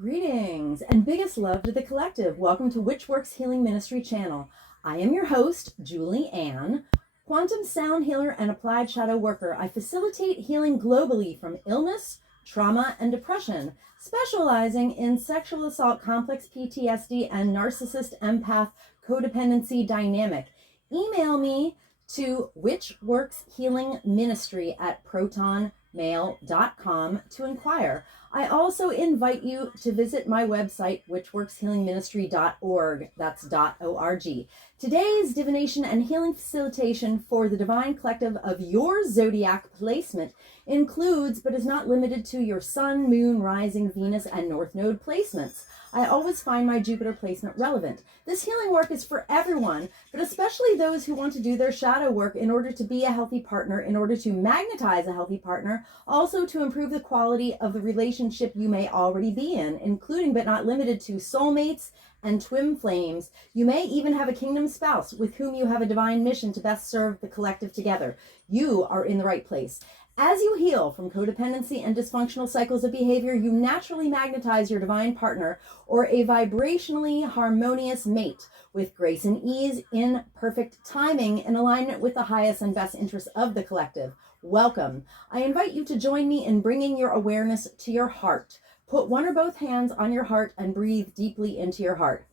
Greetings and biggest love to the collective. Welcome to Which Works Healing Ministry channel. I am your host, Julie Ann, quantum sound healer and applied shadow worker. I facilitate healing globally from illness, trauma, and depression, specializing in sexual assault, complex PTSD, and narcissist empath codependency dynamic. Email me to whichworkshealingministry@protonmail.com to inquire. I also invite you to visit my website, whichworkshealingministry.org. That's .org. Today's divination and healing facilitation for the divine collective of your zodiac placement includes, but is not limited to, your sun, moon, rising, Venus, and north node placements. I always find my Jupiter placement relevant. This healing work is for everyone, but especially those who want to do their shadow work in order to be a healthy partner, in order to magnetize a healthy partner, also to improve the quality of the relationship you may already be in, including but not limited to soulmates and twin flames. You may even have a kingdom spouse with whom you have a divine mission to best serve the collective together. You are in the right place. As you heal from codependency and dysfunctional cycles of behavior, you naturally magnetize your divine partner or a vibrationally harmonious mate with grace and ease, in perfect timing, in alignment with the highest and best interests of the collective. Welcome. I invite you to join me in bringing your awareness to your heart. Put one or both hands on your heart and breathe deeply into your heart.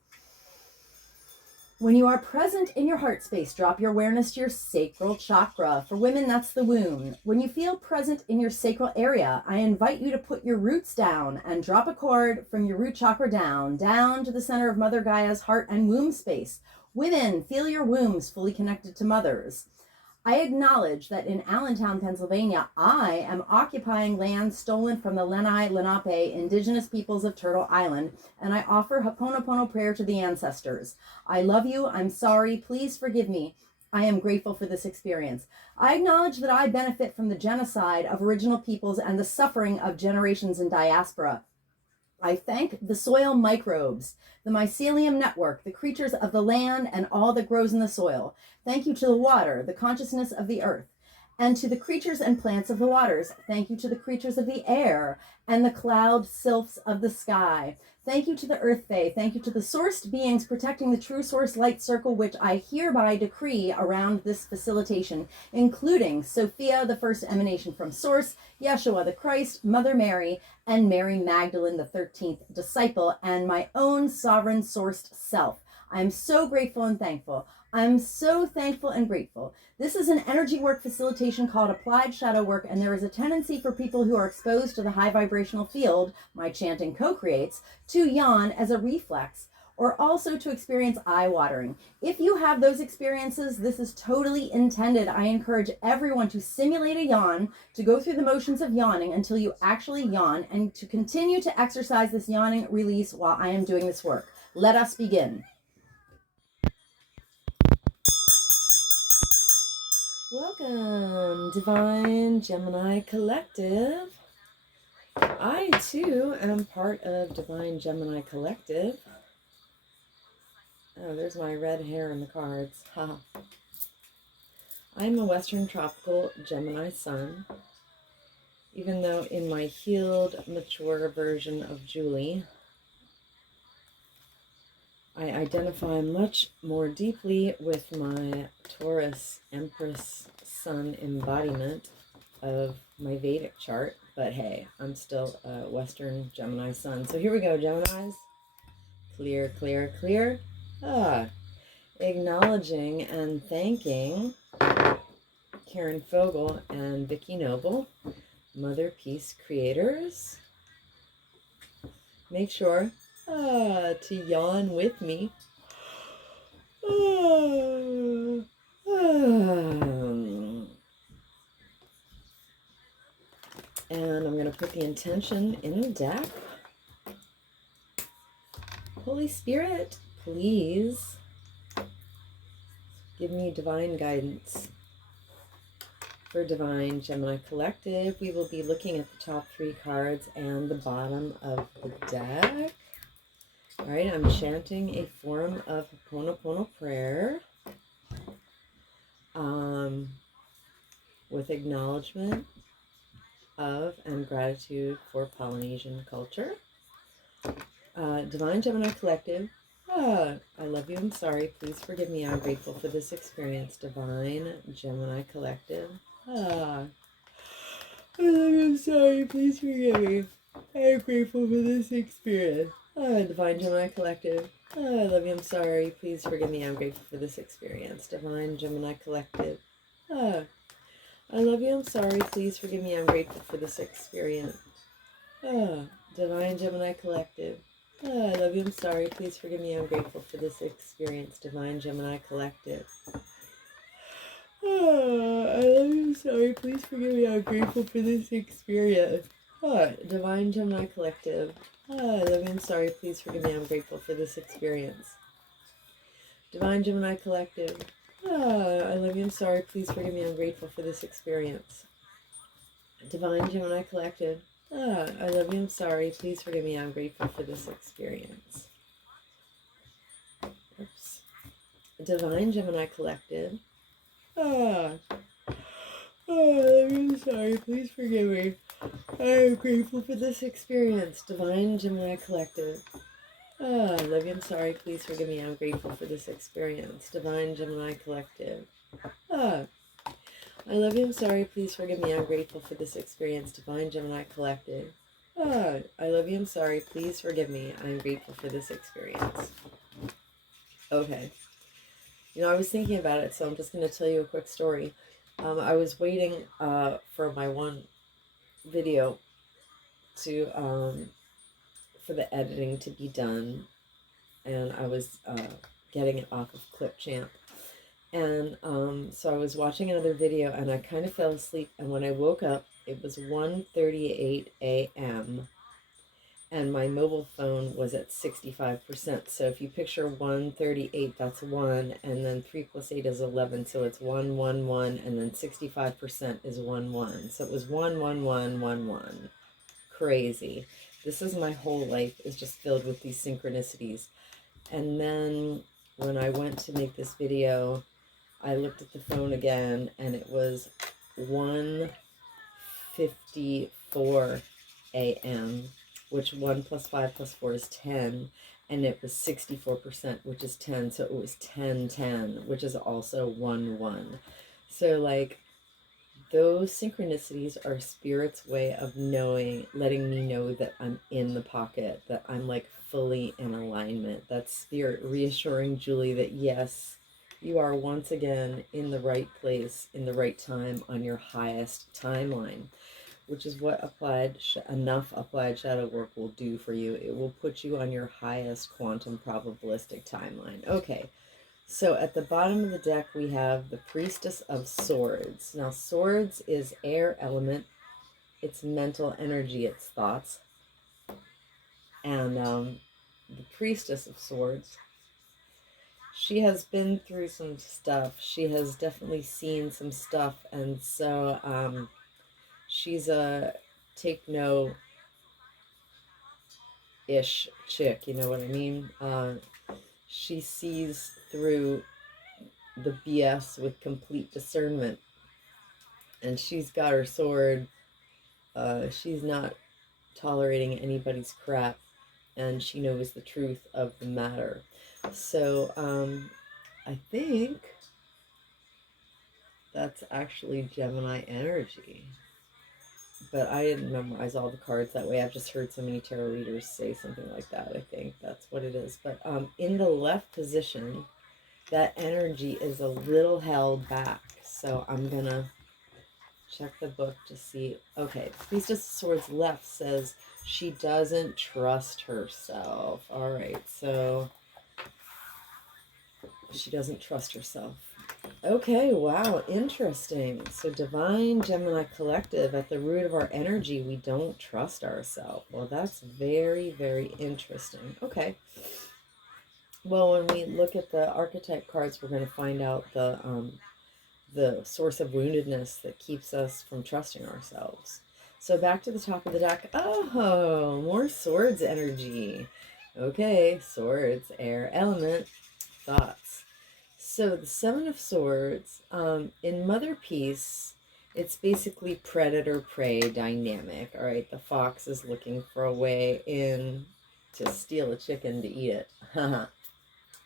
When you are present in your heart space, drop your awareness to your sacral chakra. For women, that's the womb. When you feel present in your sacral area, I invite you to put your roots down and drop a cord from your root chakra down to the center of Mother Gaia's heart and womb space. Women, feel your wombs fully connected to mothers. I acknowledge that in Allentown, Pennsylvania, I am occupying land stolen from the Lenni Lenape indigenous peoples of Turtle Island, and I offer Ho'oponopono prayer to the ancestors. I love you. I'm sorry. Please forgive me. I am grateful for this experience. I acknowledge that I benefit from the genocide of original peoples and the suffering of generations in diaspora. I thank the soil microbes, the mycelium network, the creatures of the land, and all that grows in the soil. Thank you to the water, the consciousness of the earth, and to the creatures and plants of the waters. Thank you to the creatures of the air and the cloud sylphs of the sky. Thank you to the earth fae. Thank you to the sourced beings protecting the true source light circle, which I hereby decree around this facilitation, including Sophia, the first emanation from source, Yeshua the Christ, Mother Mary, and Mary Magdalene, the 13th disciple, and my own sovereign sourced self. I'm so grateful and thankful. I'm so thankful and grateful. This is an energy work facilitation called applied shadow work, and there is a tendency for people who are exposed to the high vibrational field my chanting co-creates to yawn as a reflex, or also to experience eye watering. If you have those experiences, this is totally intended. I encourage everyone to simulate a yawn, to go through the motions of yawning until you actually yawn, and to continue to exercise this yawning release while I am doing this work. Let us begin. Welcome, Divine Gemini Collective. I, too, am part of Divine Gemini Collective. Oh, there's my red hair in the cards. Ha. I'm a Western Tropical Gemini Sun, even though in my healed, mature version of Julie, I identify much more deeply with my Taurus Empress Sun embodiment of my Vedic chart. But hey, I'm still a Western Gemini Sun. So here we go, Geminis. Clear, clear, clear. Acknowledging and thanking Karen Fogel and Vicki Noble, Mother Peace creators. Make sure to yawn with me. And I'm going to put the intention in the deck. Holy Spirit, please give me divine guidance. For Divine Gemini Collective, we will be looking at the top 3 cards and the bottom of the deck. All right, I'm chanting a form of Ho'oponopono prayer with acknowledgement of and gratitude for Polynesian culture. Divine Gemini Collective. I love you. I'm sorry. Please forgive me. I'm grateful for this experience. Divine Gemini Collective. I love you. I'm sorry. Please forgive me. I'm grateful for this experience. Divine Gemini Collective. I love you. I'm sorry. Please forgive me. I'm grateful for this experience. Divine Gemini Collective. I love you. I'm sorry. Please forgive me. I'm grateful for this experience. Divine Gemini Collective. I love you. I'm sorry. Please forgive me. I'm grateful for this experience. Divine Gemini Collective. I love you. I'm sorry. Please forgive me. I'm grateful for this experience. Divine Gemini Collective. I love you. I'm sorry. Please forgive me. I'm grateful for this experience. Divine Gemini Collective. I love you. I'm sorry. Please forgive me. I'm grateful for this experience. Divine Gemini Collective. I love you. I'm sorry. Please forgive me. I'm grateful for this experience. Oops. Divine Gemini Collective. I love you. I'm sorry. Please forgive me. I'm grateful for this experience. Divine Gemini Collective. I love you. I'm sorry. Please forgive me. I'm grateful for this experience. Divine Gemini Collective. I love you. I'm sorry. Please forgive me. I'm grateful for this experience. Divine Gemini Collective. I love you. I'm sorry. Please forgive me. I'm grateful for this experience. Okay. You know, I was thinking about it, so I'm just going to tell you a quick story. I was waiting for my one video to for the editing to be done, and I was getting it off of Clipchamp. And so I was watching another video, and I kind of fell asleep, and when I woke up, it was 1:38 a.m., and my mobile phone was at 65%. So if you picture 138, that's 1, and then 3 plus 8 is 11, so it's 1, 1, 1, and then 65% is 1, 1. So it was 1, 1, 1, 1, 1. Crazy. This is my whole life is just filled with these synchronicities. And then when I went to make this video, I looked at the phone again, and it was 1:54 a.m., which 1 plus 5 plus 4 is 10, and it was 64%, which is 10, so it was 10:10, which is also 1, 1. So, like, those synchronicities are Spirit's way of knowing, letting me know that I'm in the pocket, that I'm, like, fully in alignment. That's Spirit reassuring Julie that, yes, you are once again in the right place, in the right time, on your highest timeline, which is what enough applied shadow work will do for you. It will put you on your highest quantum probabilistic timeline. Okay, so at the bottom of the deck, we have the Priestess of Swords. Now, Swords is air element. It's mental energy, it's thoughts. And the Priestess of Swords, she has been through some stuff. She has definitely seen some stuff. And so she's a take-no-ish chick, you know what I mean? She sees through the BS with complete discernment. And she's got her sword. She's not tolerating anybody's crap. And she knows the truth of the matter. So I think that's actually Gemini energy. But I didn't memorize all the cards that way. I've just heard so many tarot readers say something like that. I think that's what it is. But in the left position, that energy is a little held back. So I'm going to check the book to see. Okay, Priestess of Swords left says she doesn't trust herself. All right, so she doesn't trust herself. Okay, wow, interesting. So Divine Gemini Collective, at the root of our energy, we don't trust ourselves. Well, that's very, very interesting. Okay. Well, when we look at the archetype cards, we're going to find out the source of woundedness that keeps us from trusting ourselves. So back to the top of the deck. Oh, more swords energy. Okay, swords, air element, thoughts. So the Seven of Swords, in Mother Peace, it's basically predator-prey dynamic. All right, the fox is looking for a way in. to steal a chicken to eat it.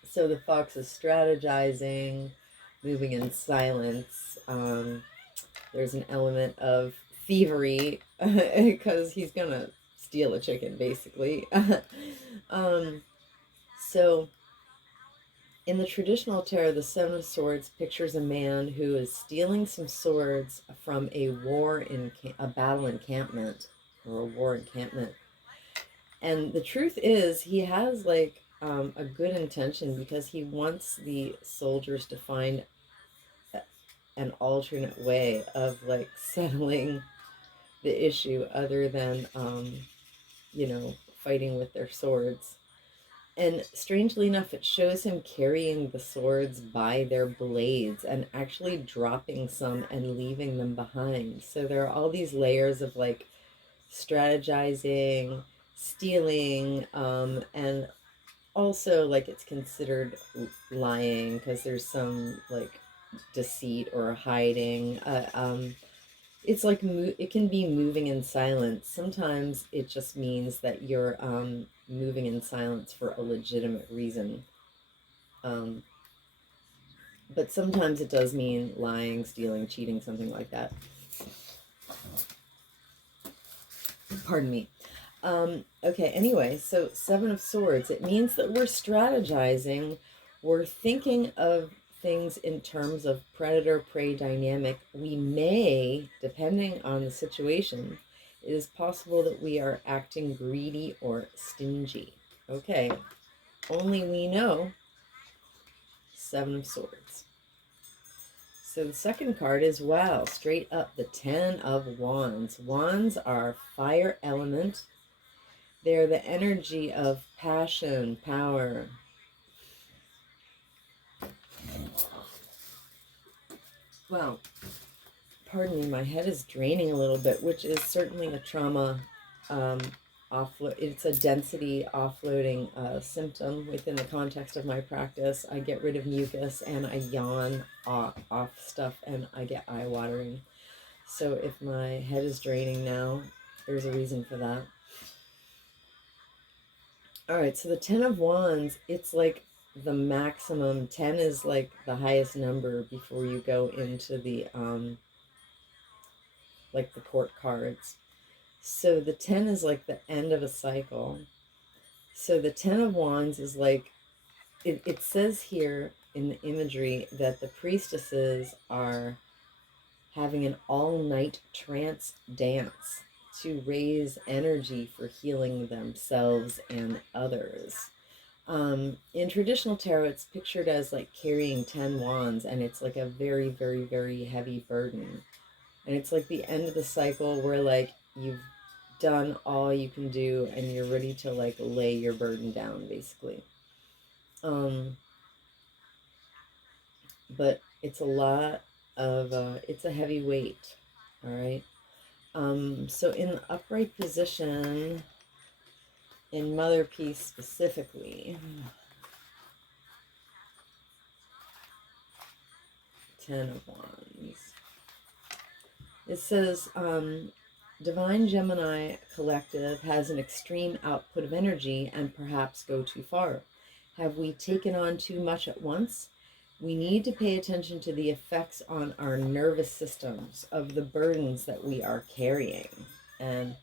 So the fox is strategizing, moving in silence. There's an element of thievery because he's gonna steal a chicken, basically. So in the traditional tarot, the Seven of Swords pictures a man who is stealing some swords from a battle encampment, or a war encampment. And the truth is, he has like a good intention, because he wants the soldiers to find an alternate way of like settling the issue other than, fighting with their swords. And strangely enough, it shows him carrying the swords by their blades and actually dropping some and leaving them behind. So there are all these layers of like strategizing, stealing, and also like it's considered lying because there's some like deceit or hiding. It's like it can be moving in silence. Sometimes it just means that you're moving in silence for a legitimate reason. But sometimes it does mean lying, stealing, cheating, something like that. Pardon me. Okay, anyway, so Seven of Swords, it means that we're strategizing, we're thinking of things in terms of predator-prey dynamic. We may, depending on the situation, it is possible that we are acting greedy or stingy. Okay, only we know. Seven of Swords. So the second card is, wow, straight up, the Ten of Wands. Wands are fire element. They're the energy of passion, power. Well, pardon me, my head is draining a little bit, which is certainly a trauma offload. It's a density offloading symptom within the context of my practice. I get rid of mucus and I yawn off stuff and I get eye watering. So if my head is draining now, there's a reason for that. All right, so the Ten of Wands, it's like the maximum. 10 is like the highest number before you go into the like the court cards. So the 10 is like the end of a cycle. So the Ten of Wands is like, it says here in the imagery that the priestesses are having an all-night trance dance to raise energy for healing themselves and others. In traditional tarot, it's pictured as like carrying 10 wands, and it's like a very, very, very heavy burden. And it's like the end of the cycle where like you've done all you can do and you're ready to like lay your burden down, basically. But it's a lot of, it's a heavy weight, all right? So in the upright position, in Mother Peace specifically, 10 of Wands. It says, Divine Gemini Collective has an extreme output of energy and perhaps go too far. Have we taken on too much at once? We need to pay attention to the effects on our nervous systems of the burdens that we are carrying. And,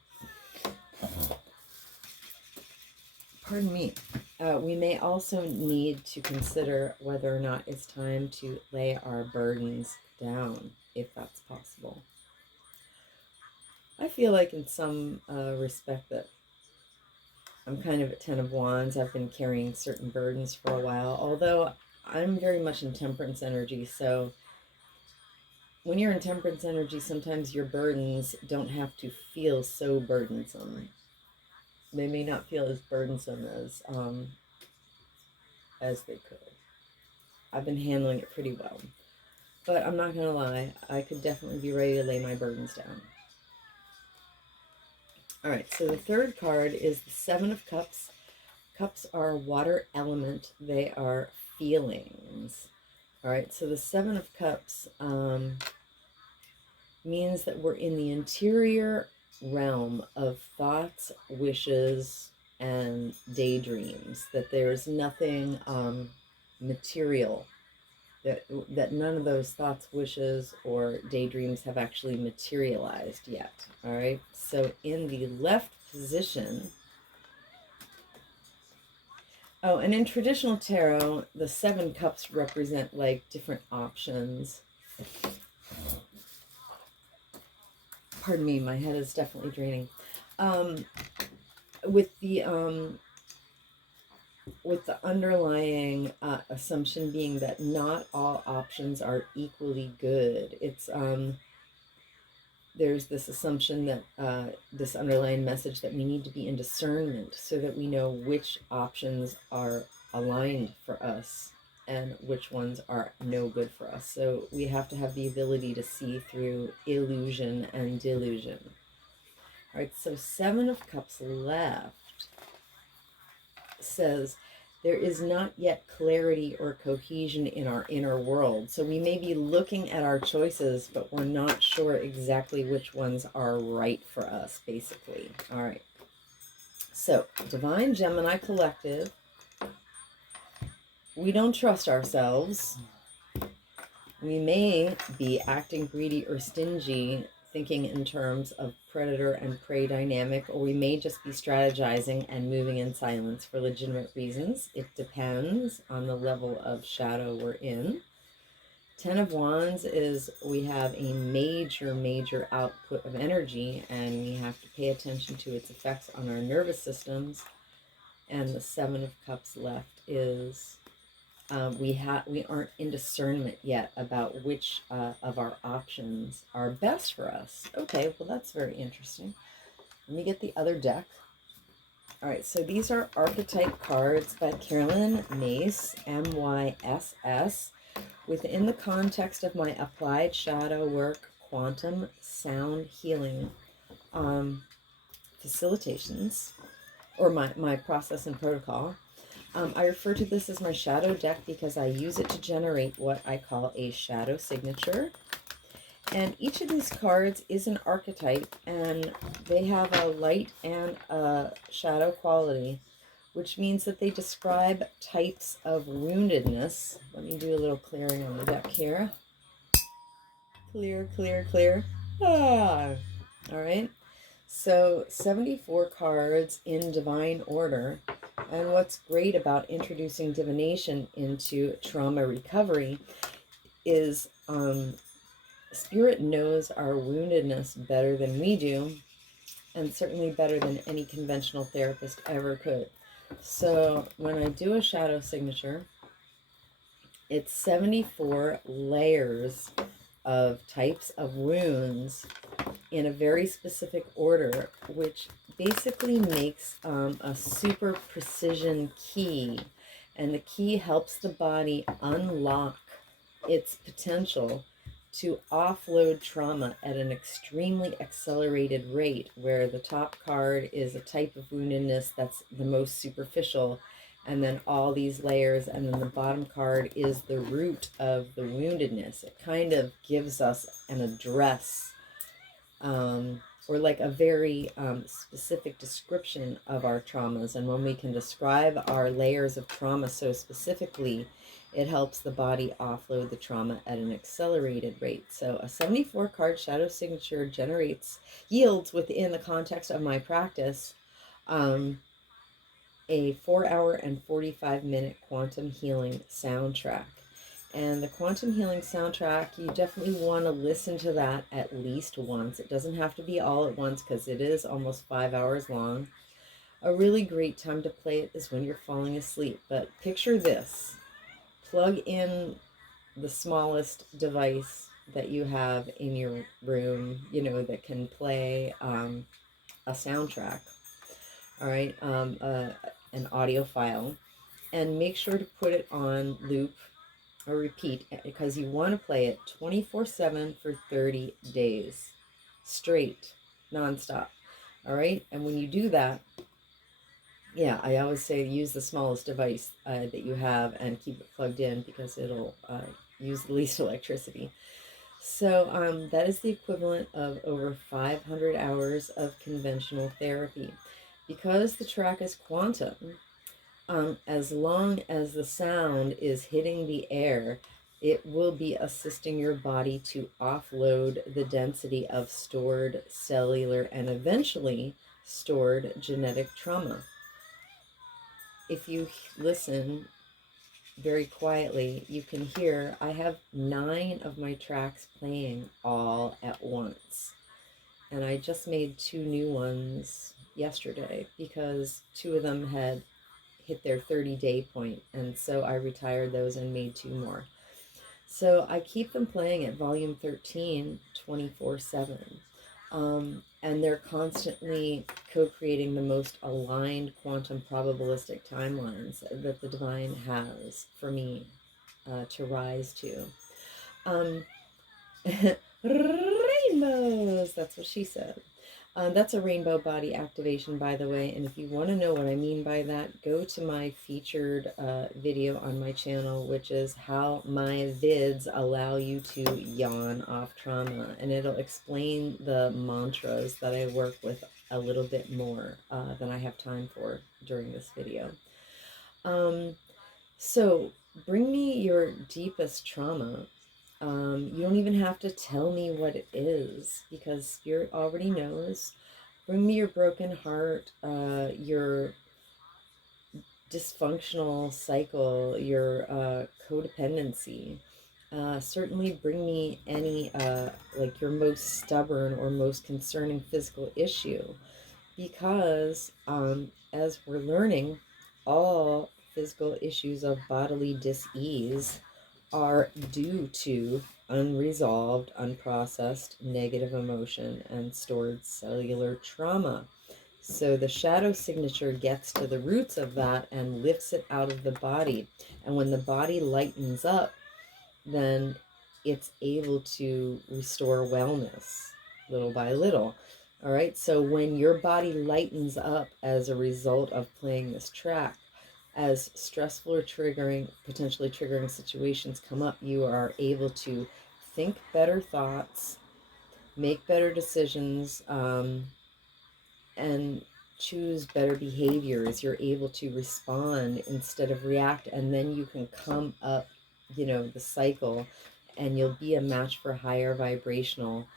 pardon me, we may also need to consider whether or not it's time to lay our burdens down, if that's possible. I feel like in some respect that I'm kind of at 10 of Wands. I've been carrying certain burdens for a while, although I'm very much in temperance energy. So when you're in temperance energy, sometimes your burdens don't have to feel so burdensome. They may not feel as burdensome as they could. I've been handling it pretty well. But I'm not going to lie, I could definitely be ready to lay my burdens down. All right, so the third card is the Seven of Cups. Cups are water element. They are feelings. All right, so the Seven of Cups means that we're in the interior realm of thoughts, wishes, and daydreams, that there's nothing material, that none of those thoughts, wishes, or daydreams have actually materialized yet. All right. So in the left position, oh, and in traditional tarot, the 7 cups represent like different options. Pardon me, my head is definitely draining. With the underlying assumption being that not all options are equally good. It's there's this assumption that this underlying message that we need to be in discernment so that we know which options are aligned for us and which ones are no good for us. So we have to have the ability to see through illusion and delusion. All right, so 7 of Cups left says there is not yet clarity or cohesion in our inner world. So we may be looking at our choices, but we're not sure exactly which ones are right for us, basically. All right. So, Divine Gemini Collective, we don't trust ourselves. We may be acting greedy or stingy, thinking in terms of predator and prey dynamic, or we may just be strategizing and moving in silence for legitimate reasons. It depends on the level of shadow we're in. 10 of Wands is we have a major output of energy, and we have to pay attention to its effects on our nervous systems. And the 7 of Cups left is we aren't in discernment yet about which of our options are best for us. Okay, well, that's very interesting. Let me get the other deck. All right, so these are archetype cards by Carolyn Myss, M-Y-S-S, within the context of my applied shadow work, quantum sound healing facilitations, or my process and protocol. I refer to this as my shadow deck because I use it to generate what I call a shadow signature. And each of these cards is an archetype, and they have a light and a shadow quality, which means that they describe types of woundedness. Let me do a little clearing on the deck here. Clear, clear, clear. Ah. All right. So 74 cards in divine order. And what's great about introducing divination into trauma recovery is Spirit knows our woundedness better than we do, and certainly better than any conventional therapist ever could. So when I do a shadow signature, it's 74 layers of types of wounds in a very specific order, which basically makes a super precision key. And the key helps the body unlock its potential to offload trauma at an extremely accelerated rate, where the top card is a type of woundedness that's the most superficial, and then all these layers, and then the bottom card is the root of the woundedness. It kind of gives us an address, or like a very specific description of our traumas. And when we can describe our layers of trauma so specifically, it helps the body offload the trauma at an accelerated rate. So a 74 card shadow signature yields within the context of my practice a 4-hour and 45-minute quantum healing soundtrack. And the quantum healing soundtrack, you definitely want to listen to that at least once. It doesn't have to be all at once because it is almost 5 hours long. A really great time to play it is when you're falling asleep. But picture this. Plug in the smallest device that you have in your room, that can play a soundtrack. All right, an audio file, and make sure to put it on loop or repeat, because you want to play it 24/7 for 30 days straight, nonstop. All right, and when you do that, yeah, I always say use the smallest device that you have and keep it plugged in, because it'll use the least electricity. So that is the equivalent of over 500 hours of conventional therapy. because the track is quantum, as long as the sound is hitting the air, it will be assisting your body to offload the density of stored cellular and eventually stored genetic trauma. If you listen very quietly, you can hear I have 9 of my tracks playing all at once. And I just made 2 new ones yesterday because 2 of them had hit their 30-day point, and so I retired those and made 2 more. So I keep them playing at volume 13 24/7. And they're constantly co-creating the most aligned quantum probabilistic timelines that the divine has for me to rise to. Rainbows, that's what she said. That's a rainbow body activation, by the way, and if you want to know what I mean by that, go to my featured video on my channel, which is how my vids allow you to yawn off trauma, and it'll explain the mantras that I work with a little bit more than I have time for during this video. So bring me your deepest trauma. You don't even have to tell me what it is because Spirit already knows. Bring me your broken heart, your dysfunctional cycle, your codependency. Certainly bring me any, like your most stubborn or most concerning physical issue, because as we're learning, all physical issues of bodily dis-ease are due to unresolved, unprocessed negative emotion and stored cellular trauma. So the shadow signature gets to the roots of that and lifts it out of the body. And when the body lightens up, then it's able to restore wellness little by little. All right, so when your body lightens up as a result of playing this track, as stressful or potentially triggering situations come up, you are able to think better thoughts, make better decisions, and choose better behaviors. You're able to respond instead of react, and then you can come up, the cycle, and you'll be a match for higher vibrational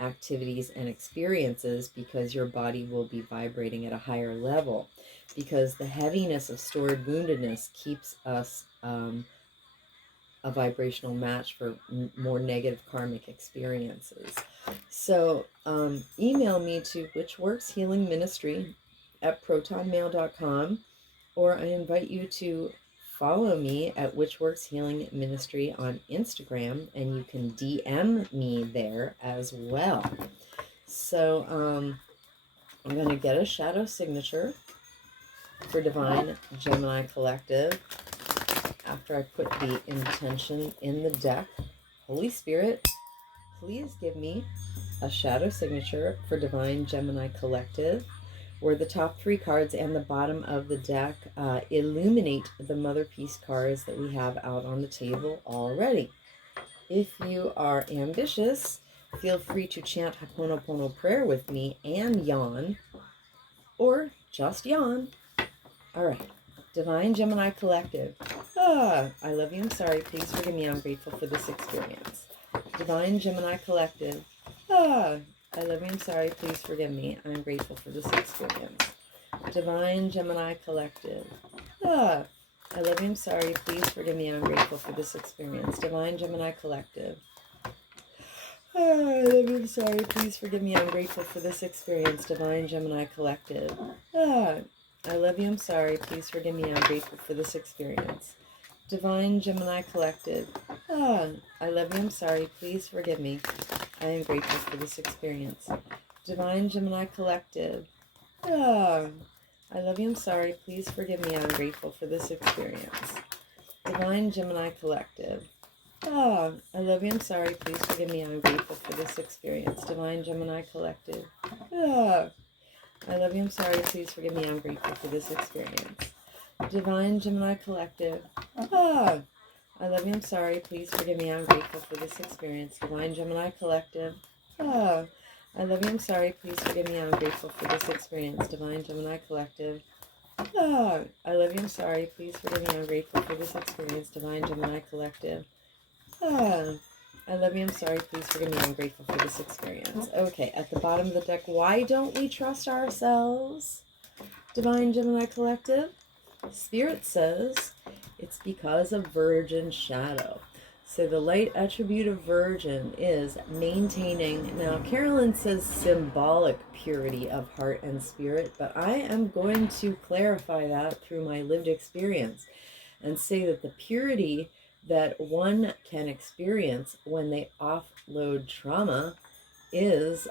activities and experiences because your body will be vibrating at a higher level, because the heaviness of stored woundedness keeps us a vibrational match for more negative karmic experiences. So email me to witchworkshealingministry@protonmail.com, or I invite you to follow me at Witchworks Healing Ministry on Instagram, and you can DM me there as well. So I'm going to get a shadow signature for Divine Gemini Collective after I put the intention in the deck. Holy Spirit, please give me a shadow signature for Divine Gemini Collective, where the top 3 cards and the bottom of the deck illuminate the Mother Peace cards that we have out on the table already. If you are ambitious, feel free to chant Ho'oponopono prayer with me and yawn, or just yawn. All right. Divine Gemini Collective. I love you. I'm sorry. Please forgive me. I'm grateful for this experience. Divine Gemini Collective. I love you. I'm sorry. Please forgive me. I'm grateful for this experience. Divine Gemini Collective. I love you. I'm sorry. Please forgive me. I'm grateful for this experience. Divine Gemini Collective. I love you. I'm sorry. Please forgive me. I'm grateful for this experience. Divine Gemini Collective. I love you. I'm sorry. Please forgive me. I'm grateful for this experience. Divine Gemini Collective. I love you. I'm sorry. Please forgive me. I am grateful for this experience. Divine Gemini Collective. I love you. I'm sorry. Please forgive me. I'm grateful for this experience. Divine Gemini Collective. I love you. I'm sorry. Please forgive me. I'm grateful for this experience. Divine Gemini Collective. I love you. I'm sorry. Please forgive me. I'm grateful for this experience. Divine Gemini Collective. I love you. I'm sorry. Please forgive me. I'm grateful for this experience. Divine Gemini Collective. I love you, I'm sorry, please forgive me, I'm grateful for this experience. Divine Gemini Collective. Ah, I love you, I'm sorry, please forgive me, I'm grateful for this experience. Divine Gemini Collective. Ah, I love you, I'm sorry, please forgive me, I'm grateful for this experience. Okay, at the bottom of the deck, why don't we trust ourselves? Divine Gemini Collective. Spirit says it's because of Virgin Shadow. So the light attribute of Virgin is maintaining. Now, Carolyn says symbolic purity of heart and spirit, but I am going to clarify that through my lived experience and say that the purity that one can experience when they offload trauma is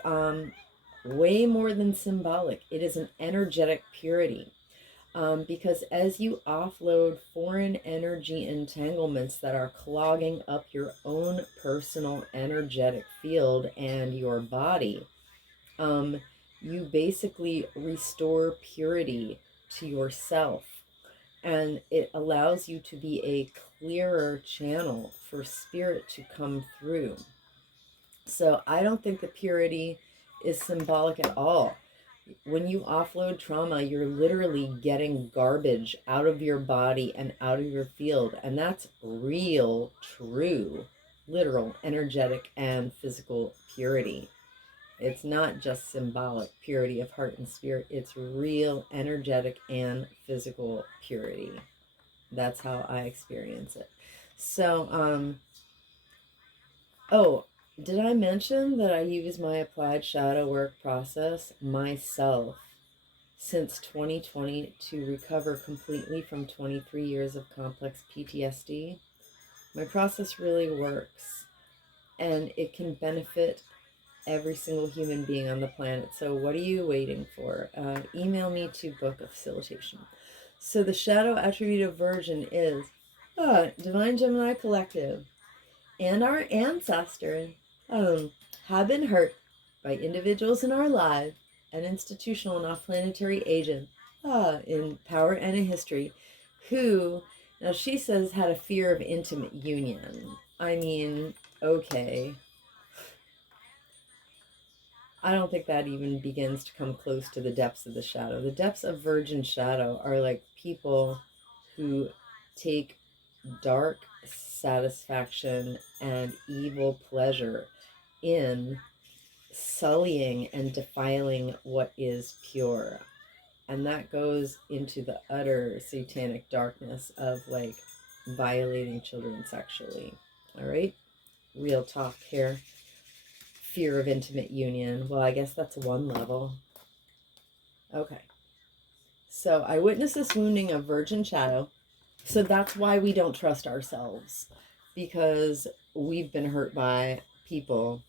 way more than symbolic. It is an energetic purity. Because as you offload foreign energy entanglements that are clogging up your own personal energetic field and your body, you basically restore purity to yourself. And it allows you to be a clearer channel for spirit to come through. So I don't think the purity is symbolic at all. When you offload trauma, you're literally getting garbage out of your body and out of your field. And that's real, true, literal, energetic, and physical purity. It's not just symbolic purity of heart and spirit. It's real, energetic, and physical purity. That's how I experience it. So, oh, did I mention that I use my applied shadow work process myself since 2020 to recover completely from 23 years of complex PTSD? My process really works, and it can benefit every single human being on the planet. So what are you waiting for? Email me to book a facilitation. So the shadow attribute of Virgin is Divine Gemini Collective and our ancestors have been hurt by individuals in our lives and institutional and off-planetary agents in power and in history who, now she says, had a fear of intimate union. I mean, okay. I don't think that even begins to come close to the depths of the shadow. The depths of Virgin Shadow are like people who take dark satisfaction and evil pleasure in sullying and defiling what is pure. And that goes into the utter satanic darkness of like violating children sexually. All right? Real talk here. Fear of intimate union. Well, I guess that's one level. Okay. So I witnessed this wounding of Virgin Shadow. So that's why we don't trust ourselves. Because we've been hurt by people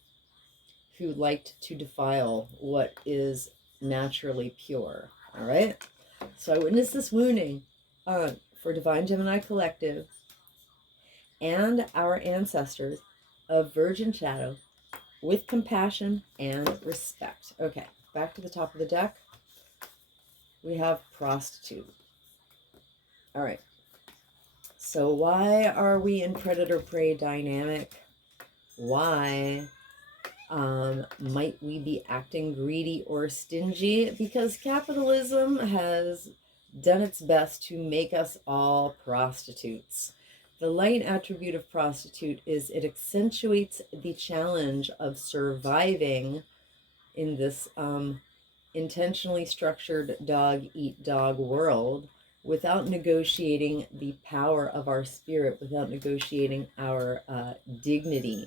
who liked to defile what is naturally pure. All right? So I witnessed this wounding for Divine Gemini Collective and our ancestors of Virgin Shadow with compassion and respect. Okay, back to the top of the deck. We have prostitute. All right. So why are we in predator-prey dynamic? Why might we be acting greedy or stingy? Because capitalism has done its best to make us all prostitutes. The light attribute of prostitute is it accentuates the challenge of surviving in this intentionally structured dog-eat-dog world without negotiating the power of our spirit, without negotiating our dignity,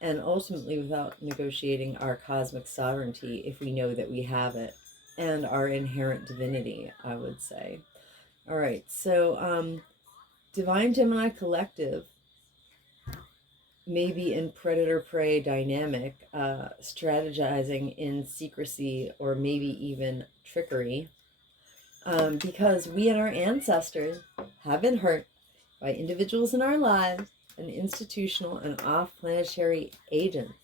and ultimately without negotiating our cosmic sovereignty if we know that we have it, and our inherent divinity, I would say. All right, so Divine Gemini Collective may be in predator-prey dynamic, strategizing in secrecy or maybe even trickery, because we and our ancestors have been hurt by individuals in our lives and institutional and off-planetary agents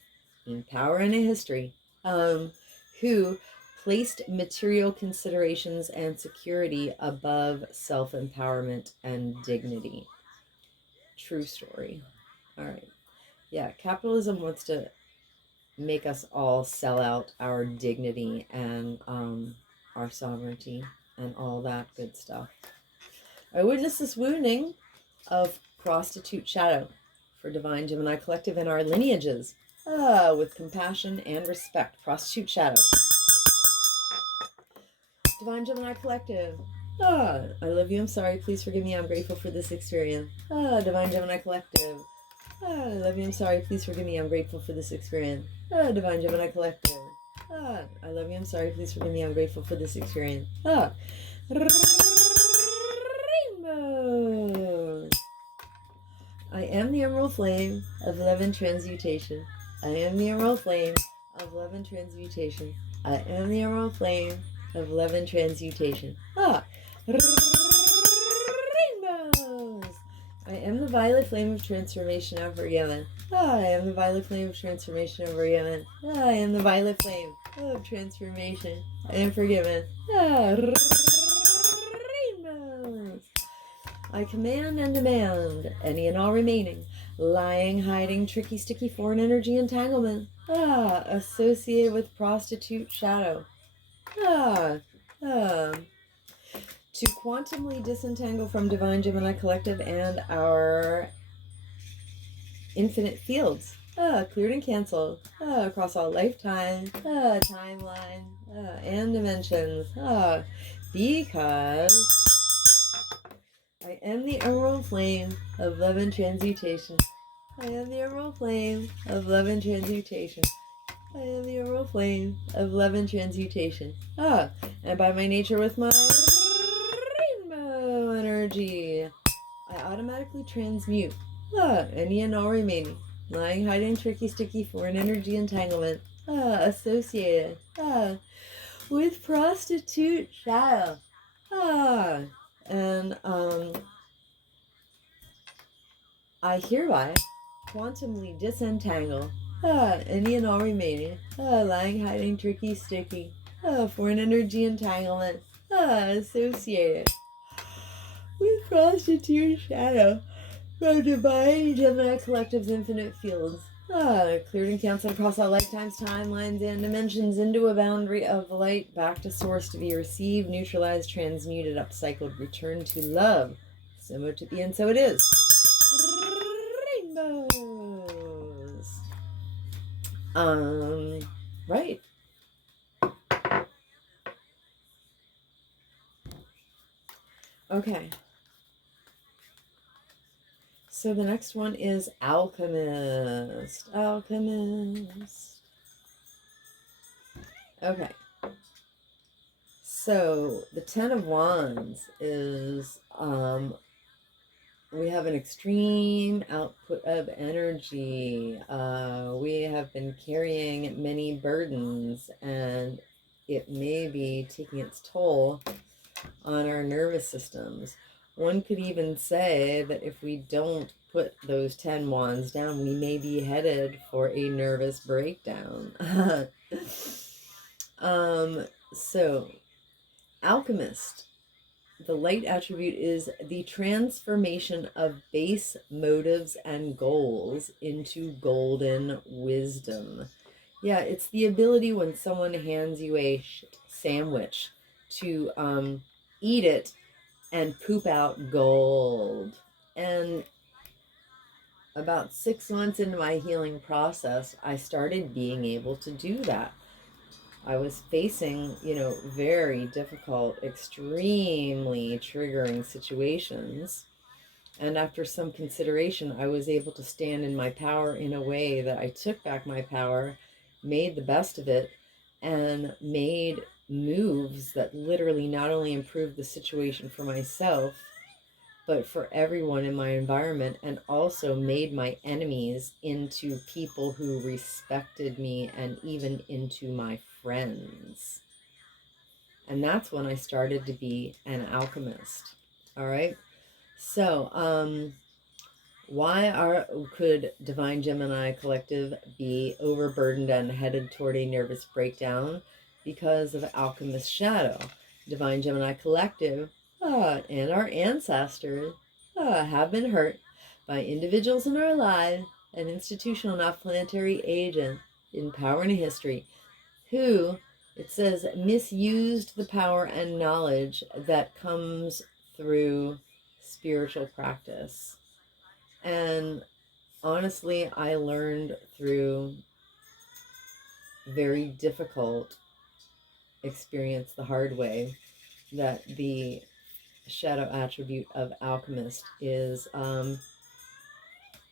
in power and in history, who placed material considerations and security above self-empowerment and dignity. True story. All right. Yeah, capitalism wants to make us all sell out our dignity and our sovereignty and all that good stuff. I witness this wounding of prostitute shadow for Divine Gemini Collective and our lineages with compassion and respect. Prostitute shadow. Divine Gemini Collective. I love you, I'm sorry, please forgive me, I'm grateful for this experience. Divine Gemini Collective. I love you, I'm sorry, please forgive me, I'm grateful for this experience. Divine Gemini Collective. I love you, I'm sorry, please forgive me, I'm grateful for this experience. Rainbows. I am the emerald flame of love and transmutation. I am the emerald flame of love and transmutation. I am the emerald flame of love and transmutation. Rainbows. I am the violet flame of transformation over Yemen. I am the violet flame of transformation over Yemen. I am the violet flame of transformation. I am forgiven. Rainbows. I command and demand any and all remaining lying, hiding, tricky, sticky foreign energy entanglement associated with prostitute shadow to quantumly disentangle from Divine Gemini Collective and our infinite fields, cleared and canceled across all lifetime, timeline, and dimensions, because I am the emerald flame of love and transmutation. I am the emerald flame of love and transmutation. I am the emerald flame of love and transmutation. And by my nature with my rainbow energy, I automatically transmute any and all remaining lying, hiding, tricky, sticky foreign energy entanglement associated with prostitute shadow. And I hereby quantumly disentangle any and all remaining lying, hiding, tricky, sticky foreign energy entanglement associated with prostitute shadow from Divine Gemini Collective's infinite fields, cleared and canceled across all lifetimes, timelines, and dimensions into a boundary of light, back to source to be received, neutralized, transmuted, upcycled, returned to love. So much to be, and so it is. Rainbows. Right. Okay. So the next one is alchemist. Alchemist. Okay. So the Ten of Wands is we have an extreme output of energy. We have been carrying many burdens, and it may be taking its toll on our nervous systems. One could even say that if we don't put those 10 wands down, we may be headed for a nervous breakdown. So, alchemist. The light attribute is the transformation of base motives and goals into golden wisdom. Yeah, it's the ability when someone hands you a sandwich to eat it and poop out gold. And about 6 months into my healing process, I started being able to do that. I was facing, very difficult, extremely triggering situations. And after some consideration, I was able to stand in my power in a way that I took back my power, made the best of it, and made moves that literally not only improved the situation for myself, but for everyone in my environment, and also made my enemies into people who respected me and even into my friends. And that's when I started to be an alchemist. All right. So, could Divine Gemini Collective be overburdened and headed toward a nervous breakdown? Because of alchemist shadow. Divine Gemini Collective and our ancestors have been hurt by individuals in our lives and institutional, not planetary agents. in Power and History, who, it says, misused the power and knowledge that comes through spiritual practice. And honestly, I learned through very difficult experience the hard way that the shadow attribute of alchemist is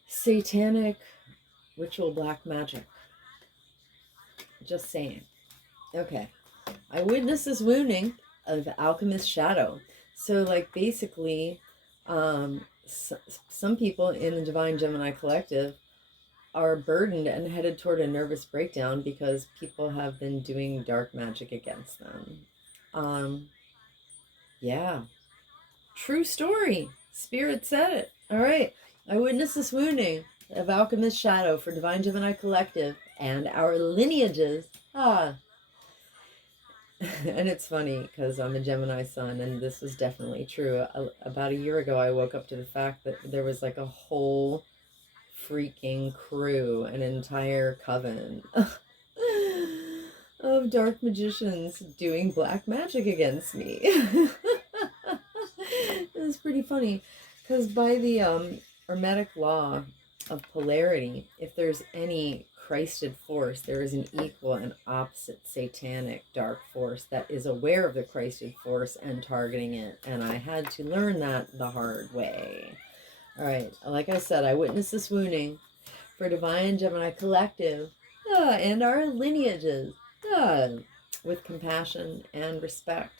satanic ritual black magic. Just saying. Okay. I witnessed this wounding of alchemist shadow. So like basically some people in the Divine Gemini Collective are burdened and headed toward a nervous breakdown because people have been doing dark magic against them. Yeah. True story. Spirit said it. All right. I witnessed this wounding of alchemist shadow for Divine Gemini Collective and our lineages. And it's funny because I'm a Gemini sun, and this was definitely true. About a year ago, I woke up to the fact that there was like a whole freaking crew, an entire coven of dark magicians doing black magic against me. It was pretty funny because by the Hermetic law of polarity, if there's any Christed force, there is an equal and opposite satanic dark force that is aware of the Christed force and targeting it. And I had to learn that the hard way. All right, like I said, I witnessed this wounding for Divine Gemini Collective and our lineages with compassion and respect.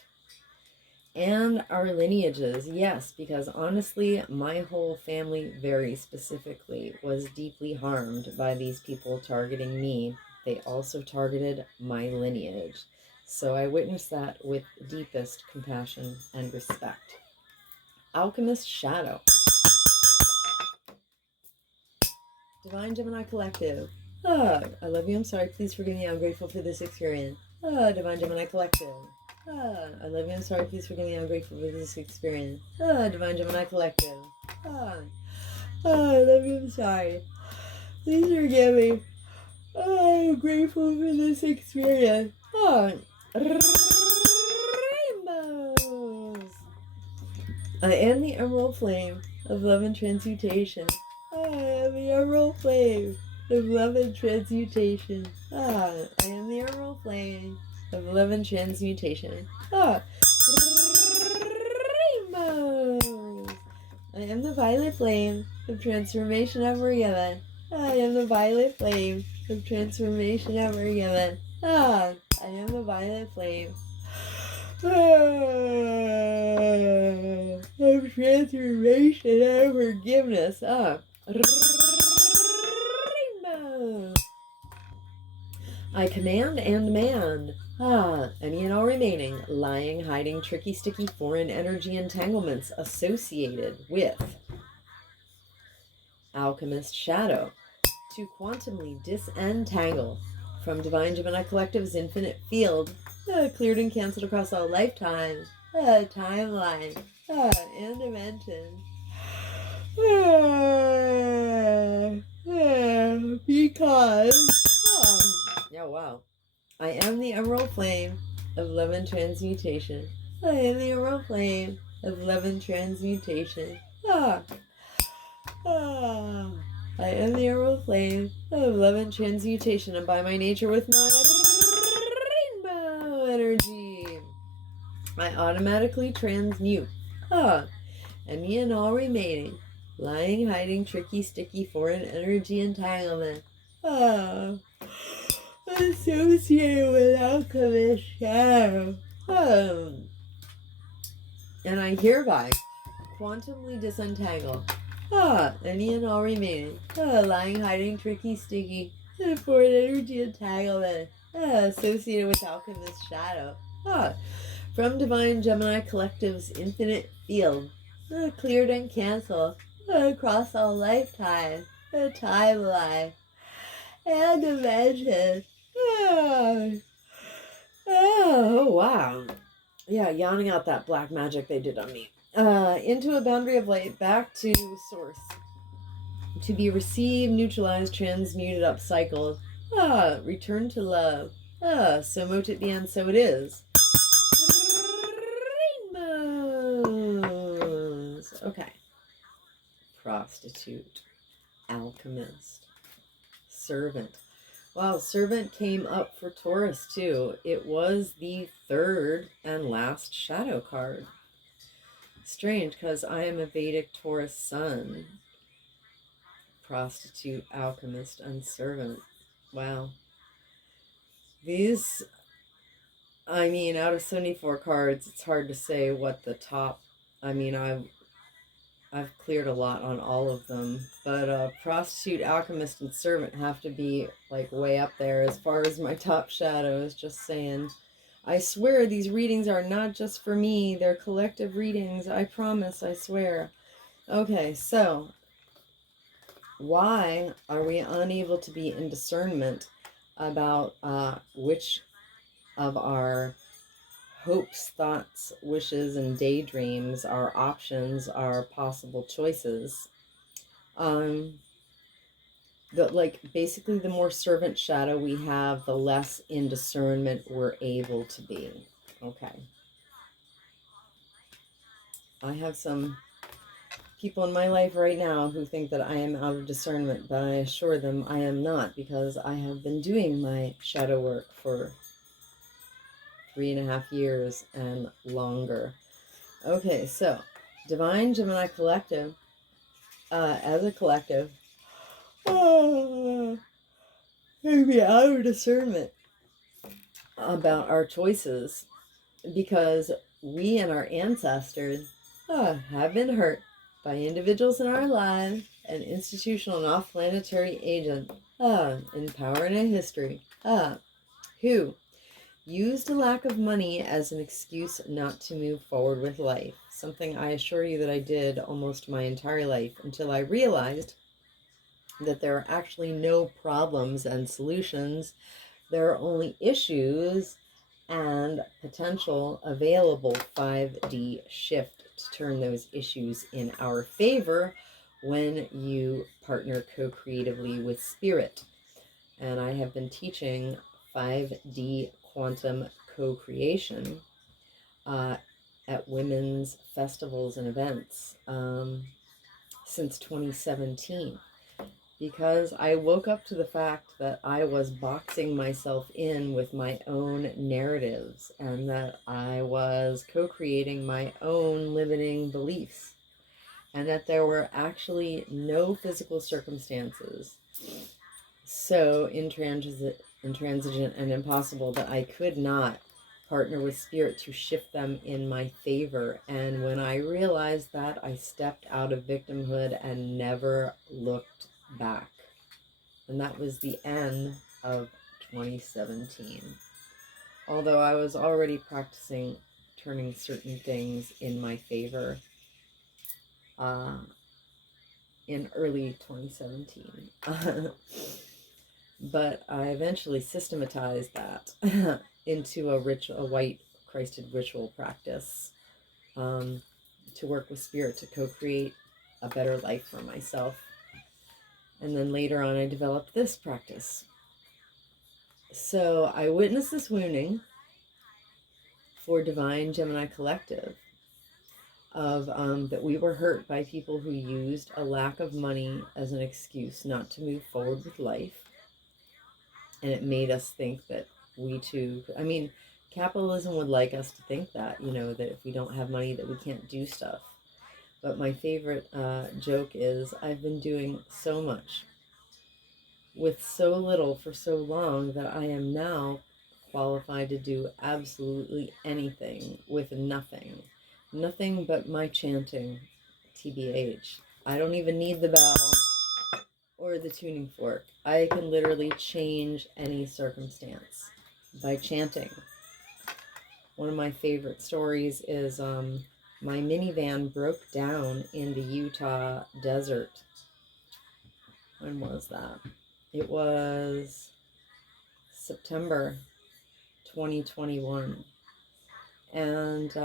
And our lineages, yes, because honestly, my whole family very specifically was deeply harmed by these people targeting me. They also targeted my lineage. So I witnessed that with deepest compassion and respect. Alchemist Shadow. Divine Gemini Collective. I love you, I'm sorry, please forgive me, I'm grateful for this experience. Divine Gemini Collective. I love you, I'm sorry, please forgive me, I'm grateful for this experience. Divine Gemini Collective. I love you, I'm sorry, please forgive me, I'm grateful for this experience. Rainbows. I am the emerald flame of love and transmutation. I am the emerald flame of love and transmutation. I am the emerald flame of love and transmutation. Rainbows. I am the violet flame of transformation ever given. I am the violet flame of transformation ever given. I am the violet flame of transformation and forgiveness. Rainbow. I command and demand any and all remaining lying, hiding, tricky, sticky, foreign energy entanglements associated with Alchemist Shadow to quantumly disentangle from Divine Gemini Collective's infinite field, cleared and canceled across all lifetimes, timelines, and dimensions. Because, yeah, wow. I am the emerald flame of love and transmutation. I am the emerald flame of love and transmutation. I am the emerald flame of love and transmutation, and by my nature with my rainbow energy, I automatically transmute any and all remaining lying, hiding, tricky, sticky, foreign energy entanglement associated with alchemist shadow. And I hereby quantumly disentangle any and all remaining lying, hiding, tricky, sticky, foreign energy entanglement associated with alchemist shadow from Divine Gemini Collective's infinite field, cleared and canceled across all lifetimes, timeline, and dimensions. Oh, wow. Yeah, yawning out that black magic they did on me. Into a boundary of light, back to source. To be received, neutralized, transmuted, upcycled. Return to love. So mote it be and so it is. Rainbows. Okay. Prostitute. Alchemist. Servant. Wow, servant came up for Taurus too. It was the third and last shadow card. Strange, because I am a Vedic Taurus sun. Prostitute, alchemist, and servant. Wow. These, I mean, out of 74 cards, it's hard to say what the top, I mean, I've cleared a lot on all of them, but prostitute, alchemist, and servant have to be like way up there as far as my top shadows. Just saying. I swear these readings are not just for me, they're collective readings. I promise, I swear. Okay, so why are we unable to be in discernment about which of our hopes, thoughts, wishes, and daydreams, our options, our possible choices? Basically the more servant shadow we have, the less in discernment we're able to be. Okay. I have some people in my life right now who think that I am out of discernment, but I assure them I am not, because I have been doing my shadow work for 3.5 years and longer. Okay, so Divine Gemini Collective, as a collective, maybe out of discernment about our choices, because we and our ancestors have been hurt by individuals in our lives and institutional and off-planetary agents in power and in history who used a lack of money as an excuse not to move forward with life. Something I assure you that I did almost my entire life, until I realized that there are actually no problems and solutions. There are only issues and potential available 5D shift to turn those issues in our favor when you partner co-creatively with spirit. And I have been teaching 5D quantum co-creation at women's festivals and events since 2017. Because I woke up to the fact that I was boxing myself in with my own narratives, and that I was co-creating my own limiting beliefs, and that there were actually no physical circumstances so intransigent and impossible that I could not partner with spirit to shift them in my favor. And when I realized that, I stepped out of victimhood and never looked back. And that was the end of 2017. Although I was already practicing turning certain things in my favor in early 2017. But I eventually systematized that into a white Christed ritual practice to work with spirit to co-create a better life for myself. And then later on, I developed this practice. So I witnessed this wounding for Divine Gemini Collective of that we were hurt by people who used a lack of money as an excuse not to move forward with life. And it made us think that we too, I mean, capitalism would like us to think that, that if we don't have money that we can't do stuff. But my favorite joke is I've been doing so much with so little for so long that I am now qualified to do absolutely anything with nothing. Nothing but my chanting, TBH. I don't even need the bell or the tuning fork. I can literally change any circumstance by chanting. One of my favorite stories is my minivan broke down in the Utah desert. When was that? It was September 2021. And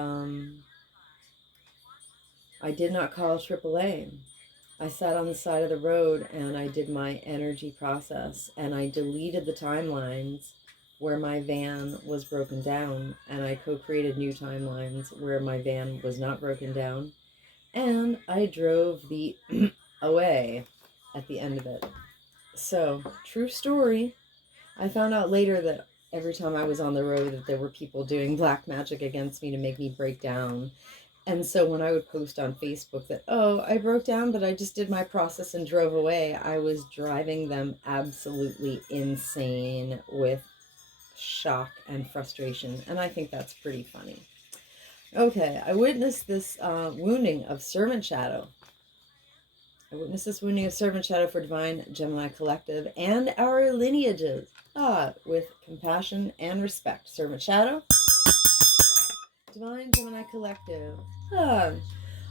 I did not call AAA. I sat on the side of the road and I did my energy process, and I deleted the timelines where my van was broken down, and I co-created new timelines where my van was not broken down, and I drove the away at the end of it. So, true story. I found out later that every time I was on the road that there were people doing black magic against me to make me break down. And so when I would post on Facebook that, oh, I broke down, but I just did my process and drove away, I was driving them absolutely insane with shock and frustration. And I think that's pretty funny. Okay, I witnessed this wounding of servant shadow. I witnessed this wounding of servant shadow for Divine Gemini Collective and our lineages. With compassion and respect. Servant shadow, Divine Gemini Collective. I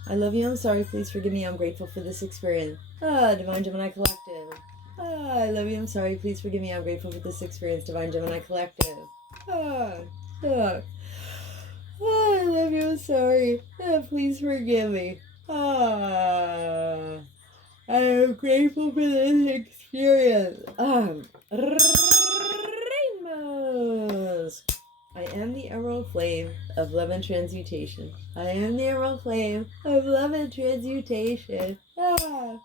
love you, I'm sorry, please forgive me, I'm grateful for this experience. Divine Gemini Collective. I love you, I'm sorry, please forgive me, I'm grateful for this experience. Divine Gemini Collective. I love you, I'm sorry, please forgive me. I am grateful for this experience. Rainbows. I am the emerald flame of love and transmutation. I am the emerald flame of love and transmutation. I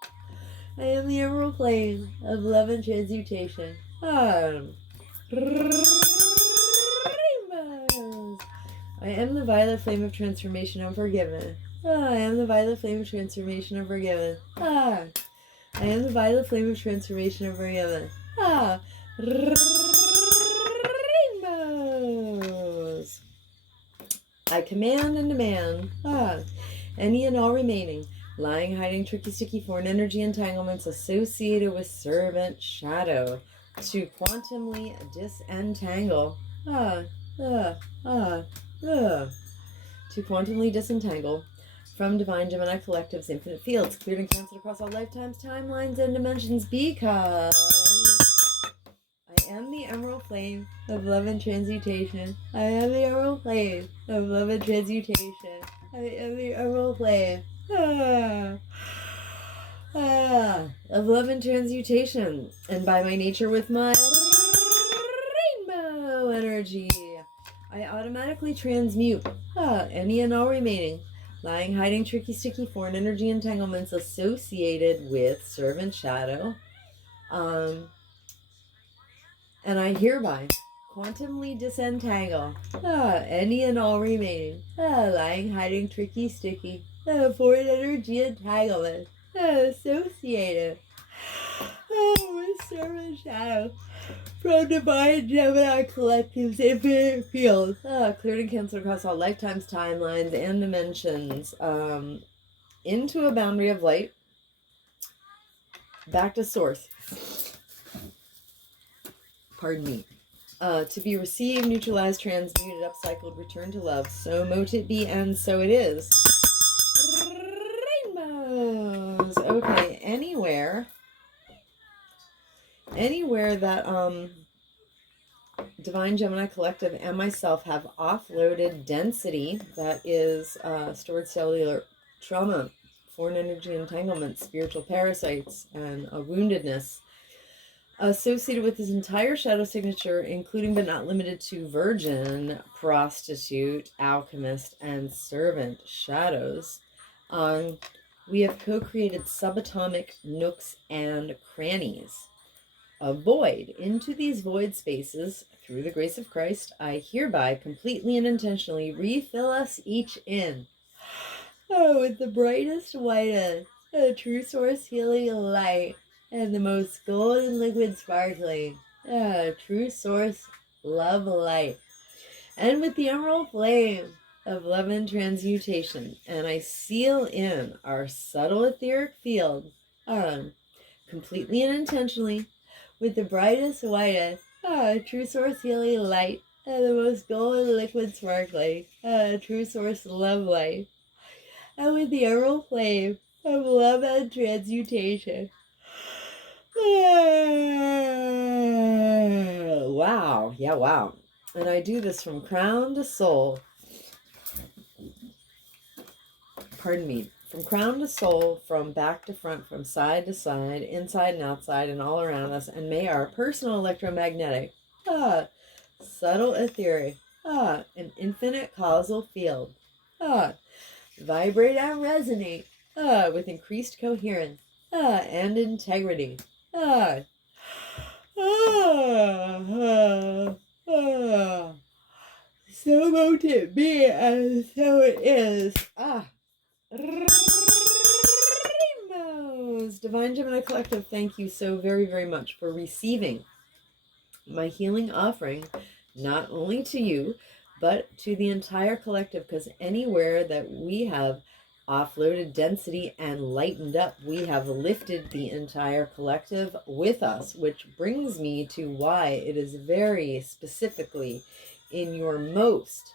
am the emerald flame of love and transmutation. Rainbows. I am the violet flame of transformation unforgiven. I am the violet flame of transformation unforgiven. I am the violet flame of transformation unforgiven. Rainbows. I command and demand any and all remaining lying, hiding, tricky, sticky, foreign energy entanglements associated with servant shadow to quantumly disentangle. To quantumly disentangle from Divine Gemini Collective's infinite fields, cleared and canceled across all lifetimes, timelines, and dimensions, because I am the emerald flame of love and transmutation. I am the emerald flame of love and transmutation. I am the emerald flame of love and transmutation. And by my nature with my rainbow energy, I automatically transmute any and all remaining lying, hiding, tricky, sticky, foreign energy entanglements associated with servant shadow. And I hereby quantumly disentangle any and all remaining lying, hiding, tricky, sticky, foreign energy entanglements associated with servant shadow from Divine Gemini Collective's infinite field, cleared and canceled across all lifetimes, timelines, and dimensions, into a boundary of light, back to source. Pardon me. To be received, neutralized, transmuted, upcycled, returned to love. So mote it be, and so it is. Rainbows. Okay, anywhere that Divine Gemini Collective and myself have offloaded density that is stored cellular trauma, foreign energy entanglements, spiritual parasites, and woundedness associated with this entire shadow signature, including but not limited to virgin, prostitute, alchemist, and servant shadows. We have co-created subatomic nooks and crannies. A void. Into these void spaces, through the grace of Christ, I hereby completely and intentionally refill us each in with the brightest, whitest, true source healing light, and the most golden liquid sparkling, true source love light, and with the emerald flame of love and transmutation. And I seal in our subtle etheric field, completely and intentionally, with the brightest, whitest, true source healing light, and the most golden liquid sparkling, true source love light, and with the emerald flame of love and transmutation. Wow. Yeah, wow. And I do this from crown to soul. Pardon me. from crown to sole, from back to front, from side to side, inside and outside, and all around us. And may our personal electromagnetic, subtle etheric, an infinite causal field, vibrate and resonate, with increased coherence, and integrity, so won't it be, and so it is. Rainbows. Divine Gemini Collective, thank you so very, very much for receiving my healing offering, not only to you, but to the entire collective, because anywhere that we have offloaded density and lightened up, we have lifted the entire collective with us, which brings me to why it is very specifically in your most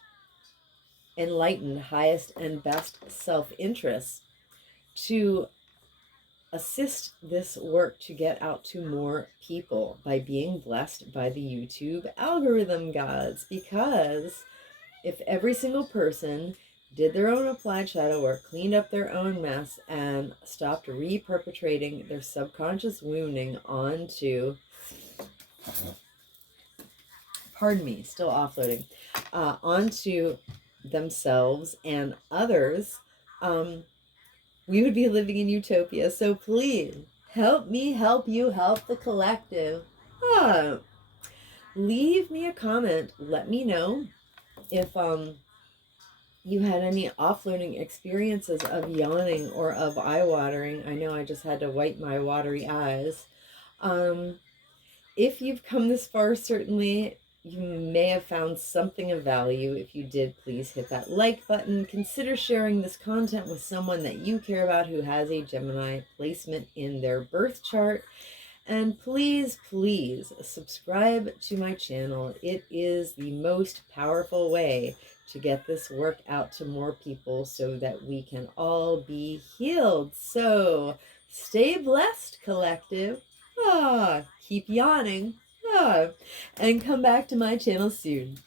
enlightened, highest, and best self-interest to assist this work to get out to more people by being blessed by the YouTube algorithm gods. Because if every single person did their own applied shadow work, cleaned up their own mess, and stopped re-perpetrating their subconscious wounding onto, pardon me, still offloading, onto themselves and others, we would be living in utopia. So please help me help you help the collective. Leave me a comment. Let me know if you had any offloading experiences of yawning or of eye watering. I know I just had to wipe my watery eyes. If you've come this far, certainly you may have found something of value. If you did, please hit that like button. Consider sharing this content with someone that you care about who has a Gemini placement in their birth chart. And please, please subscribe to my channel. It is the most powerful way to get this work out to more people so that we can all be healed. So stay blessed, collective. Keep yawning. And come back to my channel soon.